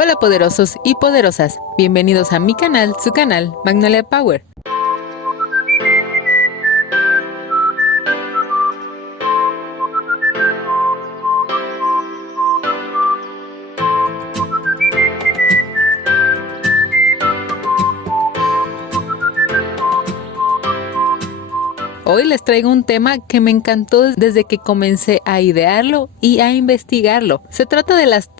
Hola poderosos y poderosas, bienvenidos a mi canal, su canal, Magnolia Power. Hoy les traigo un tema que me encantó desde que comencé a idearlo y a investigarlo. Se trata de las...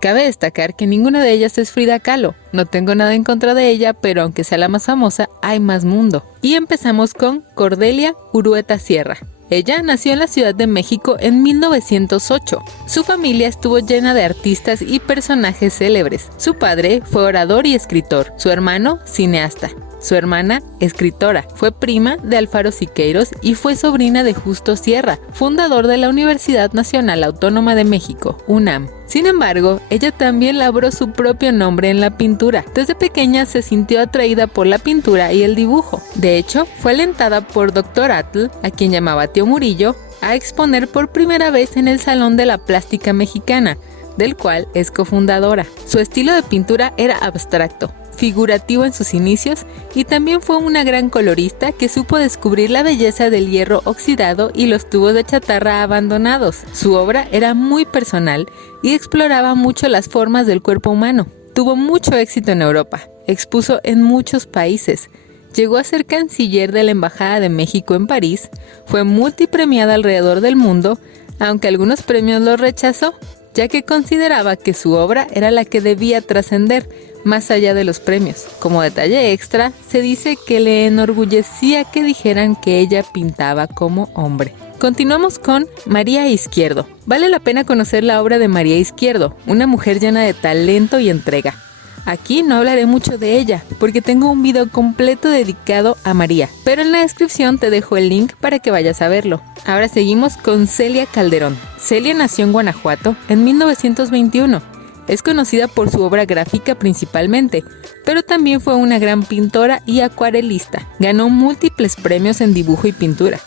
Cabe destacar que ninguna de ellas es Frida Kahlo. No tengo nada en contra de ella, pero aunque sea la más famosa, hay más mundo. Y empezamos con Cordelia Urueta Sierra. Ella nació en la Ciudad de México en 1908. Su familia estuvo llena de artistas y personajes célebres. Su padre fue orador y escritor, su hermano cineasta. Su hermana, escritora, fue prima de Alfaro Siqueiros y fue sobrina de Justo Sierra, fundador de la Universidad Nacional Autónoma de México, UNAM. Sin embargo, ella también labró su propio nombre en la pintura. Desde pequeña se sintió atraída por la pintura y el dibujo. De hecho, fue alentada por Dr. Atl, a quien llamaba Tío Murillo, a exponer por primera vez en el Salón de la Plástica Mexicana, del cual es cofundadora. Su estilo de pintura era abstracto, figurativo en sus inicios, y también fue una gran colorista que supo descubrir la belleza del hierro oxidado y los tubos de chatarra abandonados. Su obra era muy personal y exploraba mucho las formas del cuerpo humano. Tuvo mucho éxito en Europa, expuso en muchos países, llegó a ser canciller de la Embajada de México en París, fue multipremiada alrededor del mundo, aunque algunos premios los rechazó, ya que consideraba que su obra era la que debía trascender más allá de los premios. Como detalle extra, se dice que le enorgullecía que dijeran que ella pintaba como hombre. Continuamos con María Izquierdo. Vale la pena conocer la obra de María Izquierdo, una mujer llena de talento y entrega. Aquí no hablaré mucho de ella, porque tengo un video completo dedicado a María, pero en la descripción te dejo el link para que vayas a verlo. Ahora seguimos con Celia Calderón. Celia nació en Guanajuato en 1921. Es conocida por su obra gráfica principalmente, pero también fue una gran pintora y acuarelista. Ganó múltiples premios en dibujo y pintura.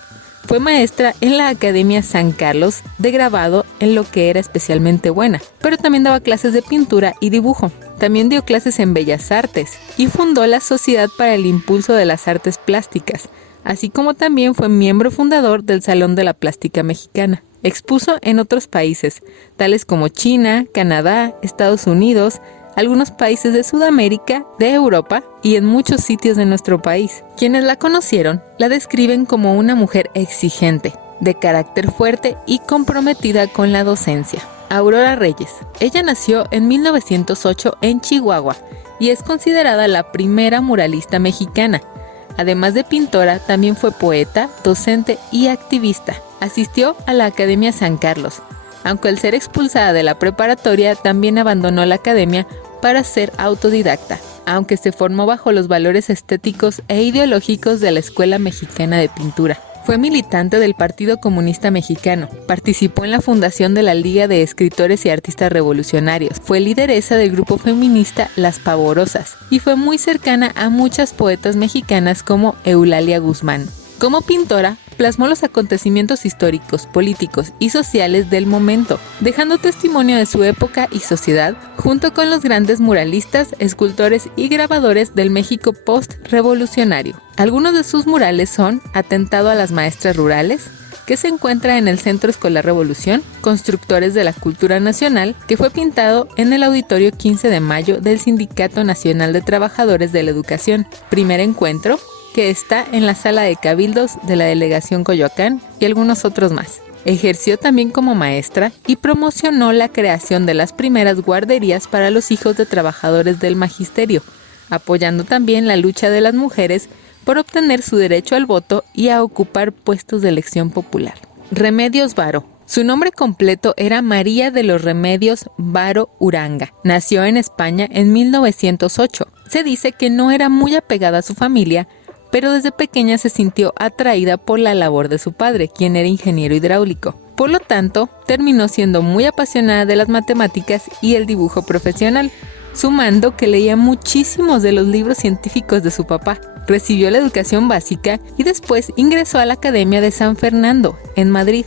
Fue maestra en la Academia San Carlos de grabado, en lo que era especialmente buena, pero también daba clases de pintura y dibujo. También dio clases en Bellas Artes y fundó la Sociedad para el Impulso de las Artes Plásticas, así como también fue miembro fundador del Salón de la Plástica Mexicana. Expuso en otros países, tales como China, Canadá, Estados Unidos, algunos países de Sudamérica, de Europa y en muchos sitios de nuestro país. Quienes la conocieron la describen como una mujer exigente, de carácter fuerte y comprometida con la docencia. Aurora Reyes. Ella nació en 1908 en Chihuahua y es considerada la primera muralista mexicana. Además de pintora, también fue poeta, docente y activista. Asistió a la Academia San Carlos, aunque al ser expulsada de la preparatoria también abandonó la academia para ser autodidacta, aunque se formó bajo los valores estéticos e ideológicos de la Escuela Mexicana de Pintura. Fue militante del Partido Comunista Mexicano, participó en la fundación de la Liga de Escritores y Artistas Revolucionarios, fue lideresa del grupo feminista Las Pavorosas y fue muy cercana a muchas poetas mexicanas como Eulalia Guzmán. Como pintora, plasmó los acontecimientos históricos, políticos y sociales del momento, dejando testimonio de su época y sociedad, junto con los grandes muralistas, escultores y grabadores del México post-revolucionario. Algunos de sus murales son Atentado a las Maestras Rurales, que se encuentra en el Centro Escolar Revolución, Constructores de la Cultura Nacional, que fue pintado en el Auditorio 15 de Mayo del Sindicato Nacional de Trabajadores de la Educación, Primer Encuentro, que está en la Sala de Cabildos de la Delegación Coyoacán y algunos otros más. Ejerció también como maestra y promocionó la creación de las primeras guarderías para los hijos de trabajadores del magisterio, apoyando también la lucha de las mujeres por obtener su derecho al voto y a ocupar puestos de elección popular. Remedios Varo. Su nombre completo era María de los Remedios Varo Uranga. Nació en España en 1908. Se dice que no era muy apegada a su familia, pero desde pequeña se sintió atraída por la labor de su padre, quien era ingeniero hidráulico. Por lo tanto, terminó siendo muy apasionada de las matemáticas y el dibujo profesional, sumando que leía muchísimos de los libros científicos de su papá. Recibió la educación básica y después ingresó a la Academia de San Fernando, en Madrid.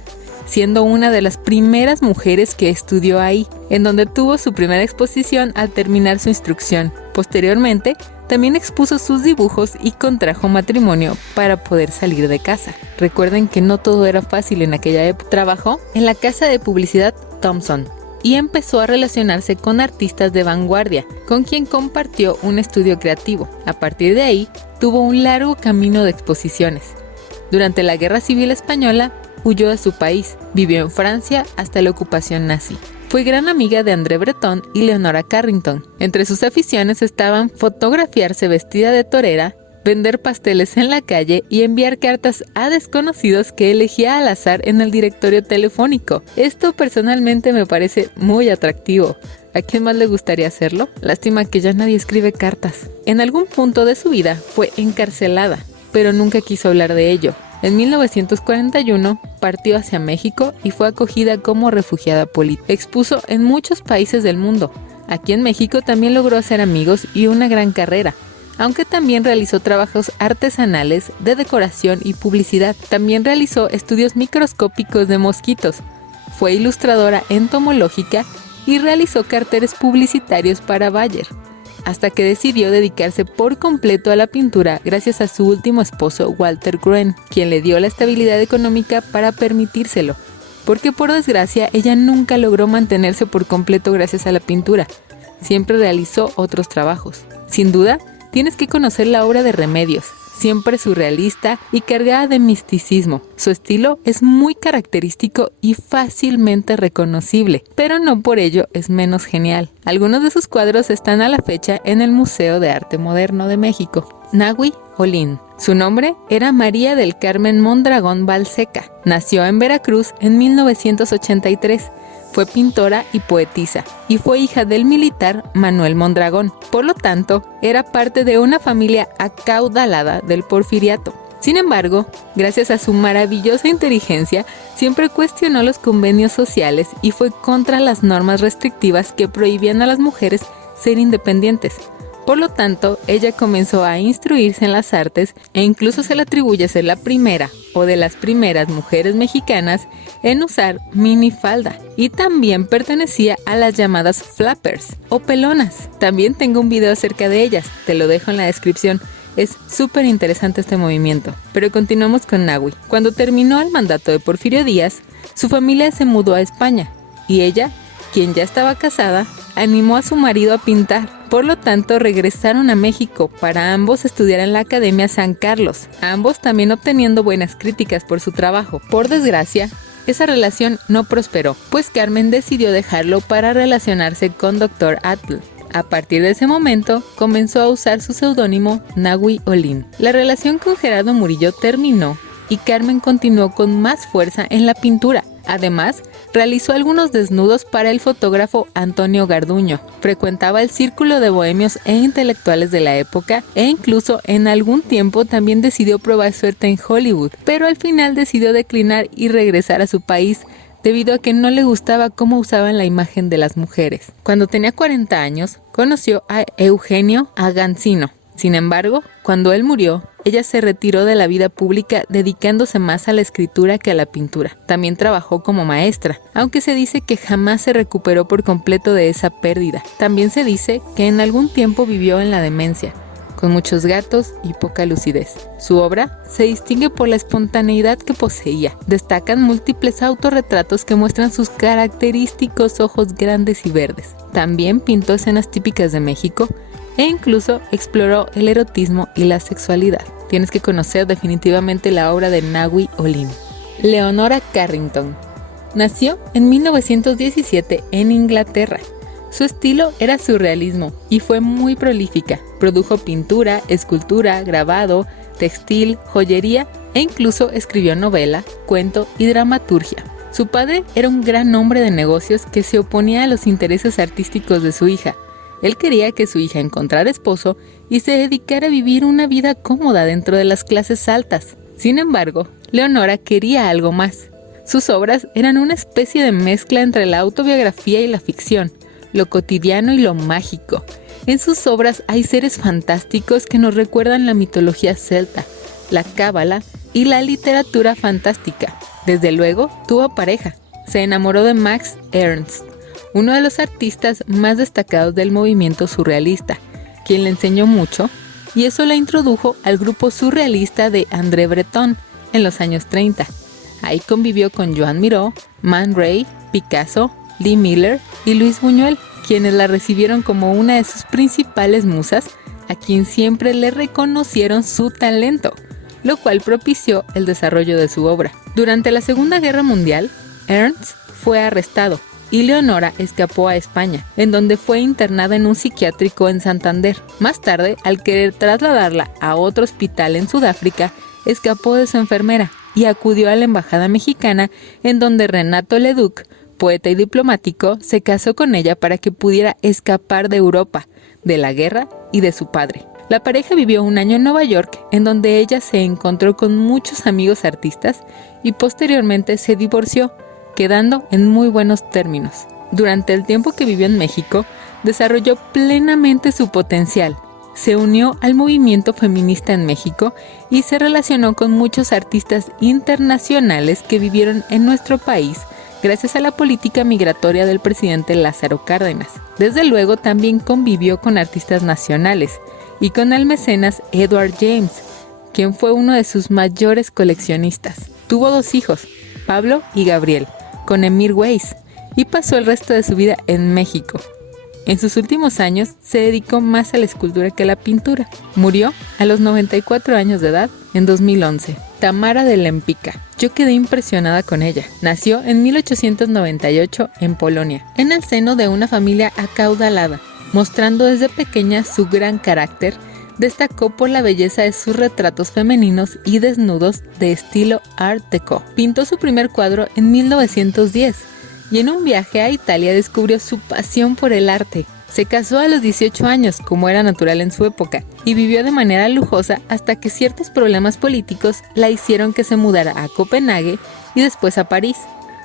siendo una de las primeras mujeres que estudió ahí, en donde tuvo su primera exposición al terminar su instrucción. Posteriormente, también expuso sus dibujos y contrajo matrimonio para poder salir de casa. Recuerden que no todo era fácil en aquella época. Trabajó en la casa de publicidad Thomson y empezó a relacionarse con artistas de vanguardia, con quien compartió un estudio creativo. A partir de ahí, tuvo un largo camino de exposiciones. Durante la Guerra Civil Española, huyó de su país, vivió en Francia hasta la ocupación nazi. Fue gran amiga de André Breton y Leonora Carrington. Entre sus aficiones estaban fotografiarse vestida de torera, vender pasteles en la calle y enviar cartas a desconocidos que elegía al azar en el directorio telefónico. Esto personalmente me parece muy atractivo. ¿A quién más le gustaría hacerlo? Lástima que ya nadie escribe cartas. En algún punto de su vida fue encarcelada, pero nunca quiso hablar de ello. En 1941 partió hacia México y fue acogida como refugiada política. Expuso en muchos países del mundo. Aquí en México también logró hacer amigos y una gran carrera, aunque también realizó trabajos artesanales de decoración y publicidad. También realizó estudios microscópicos de mosquitos. Fue ilustradora entomológica y realizó carteles publicitarios para Bayer, hasta que decidió dedicarse por completo a la pintura gracias a su último esposo Walter Gruen, quien le dio la estabilidad económica para permitírselo, porque por desgracia ella nunca logró mantenerse por completo gracias a la pintura. Siempre realizó otros trabajos. Sin duda, tienes que conocer la obra de Remedios, siempre surrealista y cargada de misticismo. Su estilo es muy característico y fácilmente reconocible, pero no por ello es menos genial. Algunos de sus cuadros están a la fecha en el Museo de Arte Moderno de México. Nahui Olin. Su nombre era María del Carmen Mondragón Balseca. Nació en Veracruz en 1983. Fue pintora y poetisa, y fue hija del militar Manuel Mondragón. Por lo tanto, era parte de una familia acaudalada del Porfiriato. Sin embargo, gracias a su maravillosa inteligencia, siempre cuestionó los convenios sociales y fue contra las normas restrictivas que prohibían a las mujeres ser independientes. Por lo tanto, ella comenzó a instruirse en las artes e incluso se le atribuye ser la primera o de las primeras mujeres mexicanas en usar minifalda, y también pertenecía a las llamadas flappers o pelonas. También tengo un video acerca de ellas, te lo dejo en la descripción. Es súper interesante este movimiento. Pero continuamos con Nahui. Cuando terminó el mandato de Porfirio Díaz, su familia se mudó a España y ella, quien ya estaba casada, animó a su marido a pintar. Por lo tanto, regresaron a México para ambos estudiar en la Academia San Carlos, ambos también obteniendo buenas críticas por su trabajo. Por desgracia, esa relación no prosperó, pues Carmen decidió dejarlo para relacionarse con Dr. Atl. A partir de ese momento, comenzó a usar su seudónimo Nahui Olin. La relación con Gerardo Murillo terminó y Carmen continuó con más fuerza en la pintura. Además, realizó algunos desnudos para el fotógrafo Antonio Garduño. Frecuentaba el círculo de bohemios e intelectuales de la época e incluso en algún tiempo también decidió probar suerte en Hollywood, pero al final decidió declinar y regresar a su país debido a que no le gustaba cómo usaban la imagen de las mujeres. Cuando tenía 40 años, conoció a Eugenio Agancino. Sin embargo, cuando él murió, ella se retiró de la vida pública dedicándose más a la escritura que a la pintura. También trabajó como maestra, aunque se dice que jamás se recuperó por completo de esa pérdida. También se dice que en algún tiempo vivió en la demencia, con muchos gatos y poca lucidez. Su obra se distingue por la espontaneidad que poseía. Destacan múltiples autorretratos que muestran sus característicos ojos grandes y verdes. También pintó escenas típicas de México e incluso exploró el erotismo y la sexualidad. Tienes que conocer definitivamente la obra de Nahui Olin. Leonora Carrington. Nació en 1917 en Inglaterra. Su estilo era surrealismo y fue muy prolífica. Produjo pintura, escultura, grabado, textil, joyería e incluso escribió novela, cuento y dramaturgia. Su padre era un gran hombre de negocios que se oponía a los intereses artísticos de su hija. Él quería que su hija encontrara esposo y se dedicara a vivir una vida cómoda dentro de las clases altas. Sin embargo, Leonora quería algo más. Sus obras eran una especie de mezcla entre la autobiografía y la ficción, lo cotidiano y lo mágico. En sus obras hay seres fantásticos que nos recuerdan la mitología celta, la cábala y la literatura fantástica. Desde luego, tuvo pareja. Se enamoró de Max Ernst, uno de los artistas más destacados del movimiento surrealista, quien le enseñó mucho, y eso la introdujo al grupo surrealista de André Breton en los años 30. Ahí convivió con Joan Miró, Man Ray, Picasso, Lee Miller y Luis Buñuel, quienes la recibieron como una de sus principales musas, a quien siempre le reconocieron su talento, lo cual propició el desarrollo de su obra. Durante la Segunda Guerra Mundial, Ernst fue arrestado y Leonora escapó a España, en donde fue internada en un psiquiátrico en Santander. Más tarde, al querer trasladarla a otro hospital en Sudáfrica, escapó de su enfermera y acudió a la embajada mexicana, en donde Renato Leduc, poeta y diplomático, se casó con ella para que pudiera escapar de Europa, de la guerra y de su padre. La pareja vivió un año en Nueva York, en donde ella se encontró con muchos amigos artistas y posteriormente se divorció, quedando en muy buenos términos. Durante el tiempo que vivió en México, desarrolló plenamente su potencial. Se unió al movimiento feminista en México y se relacionó con muchos artistas internacionales que vivieron en nuestro país gracias a la política migratoria del presidente Lázaro Cárdenas. Desde luego también convivió con artistas nacionales y con el mecenas Edward James, quien fue uno de sus mayores coleccionistas. Tuvo 2 hijos, Pablo y Gabriel, con Emir Weiss, y pasó el resto de su vida en México. En sus últimos años se dedicó más a la escultura que a la pintura. Murió a los 94 años de edad en 2011. Tamara de Lempicka. Yo quedé impresionada con ella. Nació en 1898 en Polonia, en el seno de una familia acaudalada. Mostrando desde pequeña su gran carácter, destacó por la belleza de sus retratos femeninos y desnudos de estilo Art Deco. Pintó su primer cuadro en 1910 y en un viaje a Italia descubrió su pasión por el arte. Se casó a los 18 años, como era natural en su época, y vivió de manera lujosa hasta que ciertos problemas políticos la hicieron que se mudara a Copenhague y después a París,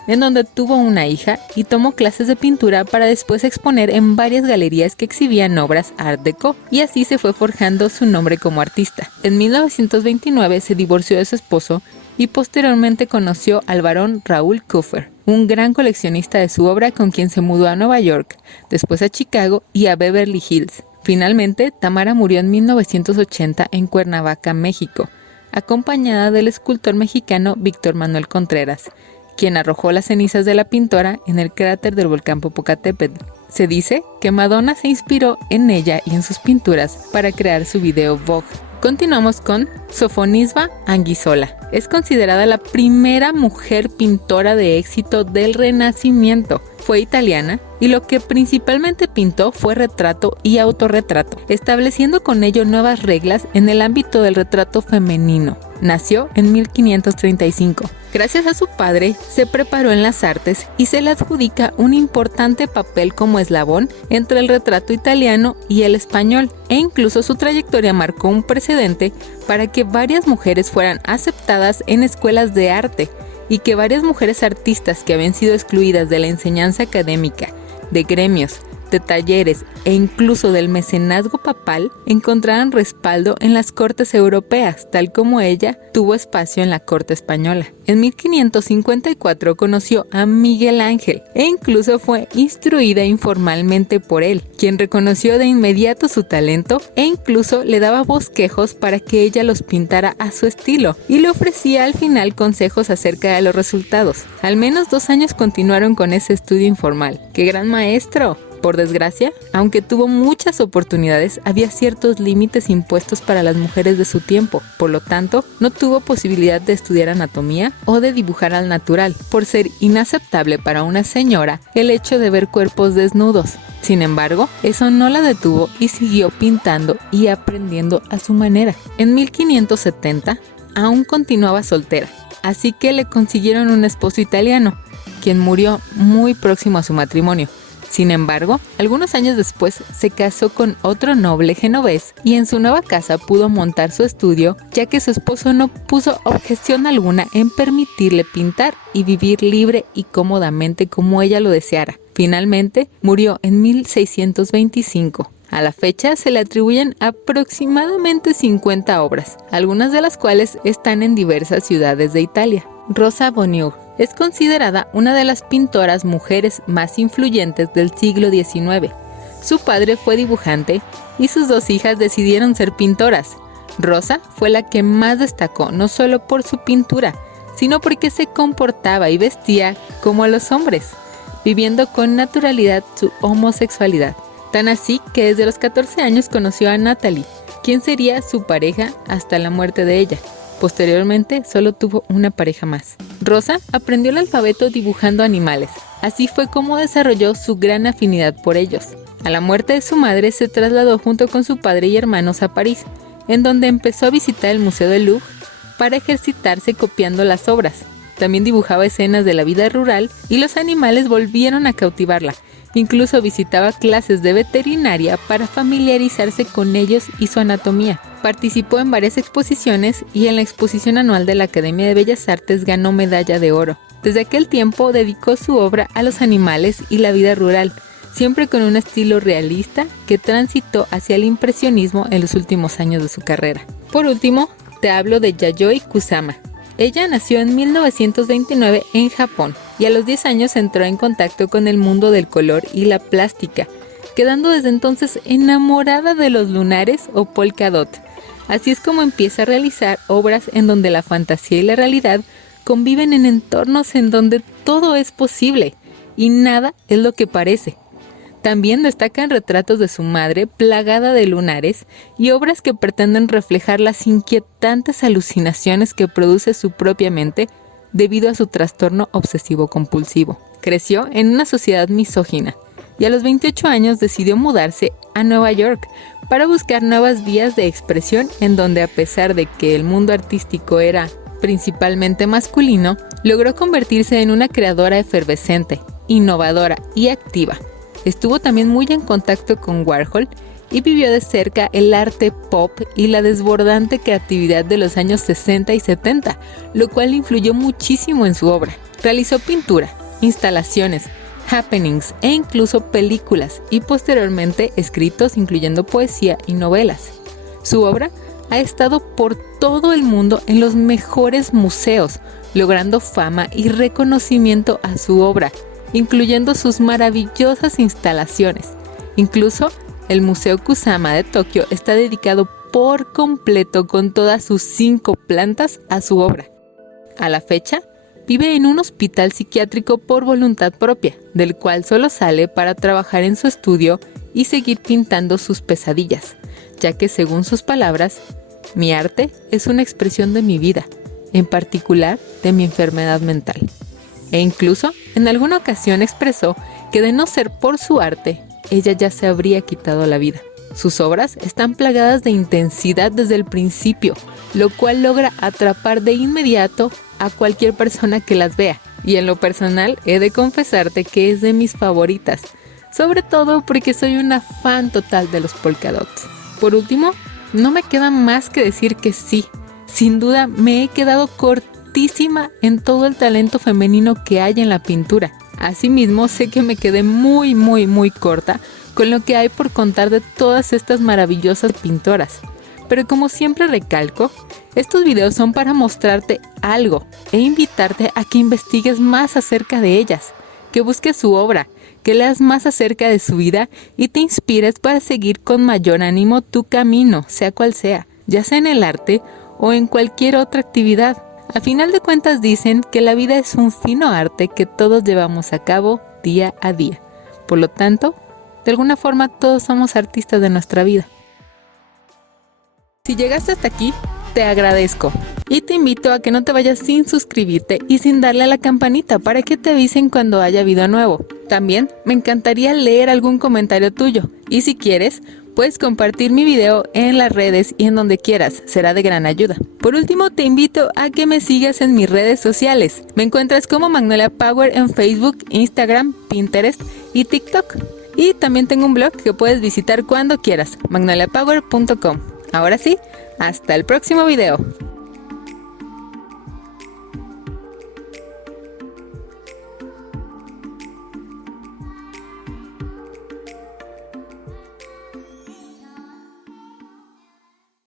en donde tuvo una hija y tomó clases de pintura para después exponer en varias galerías que exhibían obras Art Deco, y así se fue forjando su nombre como artista. En 1929 se divorció de su esposo y posteriormente conoció al barón Raúl Kuffer, un gran coleccionista de su obra con quien se mudó a Nueva York, después a Chicago y a Beverly Hills. Finalmente, Tamara murió en 1980 en Cuernavaca, México, acompañada del escultor mexicano Víctor Manuel Contreras, quien arrojó las cenizas de la pintora en el cráter del volcán Popocatépetl. Se dice que Madonna se inspiró en ella y en sus pinturas para crear su video Vogue. Continuamos con Sofonisba Anguissola. Es considerada la primera mujer pintora de éxito del Renacimiento. Fue italiana y lo que principalmente pintó fue retrato y autorretrato, estableciendo con ello nuevas reglas en el ámbito del retrato femenino. Nació en 1535. Gracias a su padre, se preparó en las artes y se le adjudica un importante papel como eslabón entre el retrato italiano y el español, e incluso su trayectoria marcó un precedente para que varias mujeres fueran aceptadas en escuelas de arte y que varias mujeres artistas que habían sido excluidas de la enseñanza académica, de gremios, de talleres e incluso del mecenazgo papal encontraran respaldo en las cortes europeas, tal como ella tuvo espacio en la corte española. En 1554 conoció a Miguel Ángel e incluso fue instruida informalmente por él, quien reconoció de inmediato su talento e incluso le daba bosquejos para que ella los pintara a su estilo y le ofrecía al final consejos acerca de los resultados. Al menos 2 años continuaron con ese estudio informal. ¡Qué gran maestro! Por desgracia, aunque tuvo muchas oportunidades, había ciertos límites impuestos para las mujeres de su tiempo. Por lo tanto, no tuvo posibilidad de estudiar anatomía o de dibujar al natural, por ser inaceptable para una señora el hecho de ver cuerpos desnudos. Sin embargo, eso no la detuvo y siguió pintando y aprendiendo a su manera. En 1570, aún continuaba soltera, así que le consiguieron un esposo italiano, quien murió muy próximo a su matrimonio. Sin embargo, algunos años después se casó con otro noble genovés y en su nueva casa pudo montar su estudio, ya que su esposo no puso objeción alguna en permitirle pintar y vivir libre y cómodamente como ella lo deseara. Finalmente, murió en 1625. A la fecha se le atribuyen aproximadamente 50 obras, algunas de las cuales están en diversas ciudades de Italia. Rosa Bonheur es considerada una de las pintoras mujeres más influyentes del siglo XIX. Su padre fue dibujante y sus dos hijas decidieron ser pintoras. Rosa fue la que más destacó, no solo por su pintura, sino porque se comportaba y vestía como los hombres, viviendo con naturalidad su homosexualidad. Tan así que desde los 14 años conoció a Natalie, quien sería su pareja hasta la muerte de ella. Posteriormente solo tuvo una pareja más. Rosa aprendió el alfabeto dibujando animales. Así fue como desarrolló su gran afinidad por ellos. A la muerte de su madre se trasladó junto con su padre y hermanos a París, en donde empezó a visitar el Museo del Louvre para ejercitarse copiando las obras. También dibujaba escenas de la vida rural y los animales volvieron a cautivarla. Incluso visitaba clases de veterinaria para familiarizarse con ellos y su anatomía. Participó en varias exposiciones y en la exposición anual de la Academia de Bellas Artes ganó medalla de oro. Desde aquel tiempo dedicó su obra a los animales y la vida rural, siempre con un estilo realista que transitó hacia el impresionismo en los últimos años de su carrera. Por último, te hablo de Yayoi Kusama. Ella nació en 1929 en Japón y a los 10 años entró en contacto con el mundo del color y la plástica, quedando desde entonces enamorada de los lunares o polka dot. Así es como empieza a realizar obras en donde la fantasía y la realidad conviven en entornos en donde todo es posible y nada es lo que parece. También destacan retratos de su madre plagada de lunares y obras que pretenden reflejar las inquietantes alucinaciones que produce su propia mente debido a su trastorno obsesivo-compulsivo. Creció en una sociedad misógina y a los 28 años decidió mudarse a Nueva York para buscar nuevas vías de expresión en donde, a pesar de que el mundo artístico era principalmente masculino, logró convertirse en una creadora efervescente, innovadora y activa. Estuvo también muy en contacto con Warhol y vivió de cerca el arte pop y la desbordante creatividad de los años 60 y 70, lo cual influyó muchísimo en su obra. Realizó pintura, instalaciones, happenings e incluso películas y posteriormente escritos incluyendo poesía y novelas. Su obra ha estado por todo el mundo en los mejores museos, logrando fama y reconocimiento a su obra, incluyendo sus maravillosas instalaciones. Incluso el Museo Kusama de Tokio está dedicado por completo con todas sus 5 plantas a su obra. A la fecha, vive en un hospital psiquiátrico por voluntad propia, del cual solo sale para trabajar en su estudio y seguir pintando sus pesadillas, ya que según sus palabras, mi arte es una expresión de mi vida, en particular de mi enfermedad mental. E incluso en alguna ocasión expresó que de no ser por su arte, ella ya se habría quitado la vida. Sus obras están plagadas de intensidad desde el principio, lo cual logra atrapar de inmediato a cualquier persona que las vea. Y en lo personal, he de confesarte que es de mis favoritas, sobre todo porque soy una fan total de los polka dots. Por último, no me queda más que decir que sí, sin duda me he quedado cortísima en todo el talento femenino que hay en la pintura. Asimismo, sé que me quedé muy corta con lo que hay por contar de todas estas maravillosas pintoras. Pero como siempre recalco, estos videos son para mostrarte algo e invitarte a que investigues más acerca de ellas, que busques su obra, que leas más acerca de su vida y te inspires para seguir con mayor ánimo tu camino, sea cual sea, ya sea en el arte o en cualquier otra actividad. A final de cuentas dicen que la vida es un fino arte que todos llevamos a cabo día a día. Por lo tanto, de alguna forma todos somos artistas de nuestra vida. Si llegaste hasta aquí, te agradezco y te invito a que no te vayas sin suscribirte y sin darle a la campanita para que te avisen cuando haya video nuevo. También me encantaría leer algún comentario tuyo y si quieres, puedes compartir mi video en las redes y en donde quieras, será de gran ayuda. Por último, te invito a que me sigas en mis redes sociales. Me encuentras como Magnolia Power en Facebook, Instagram, Pinterest y TikTok. Y también tengo un blog que puedes visitar cuando quieras, magnoliapower.com. Ahora sí, hasta el próximo video.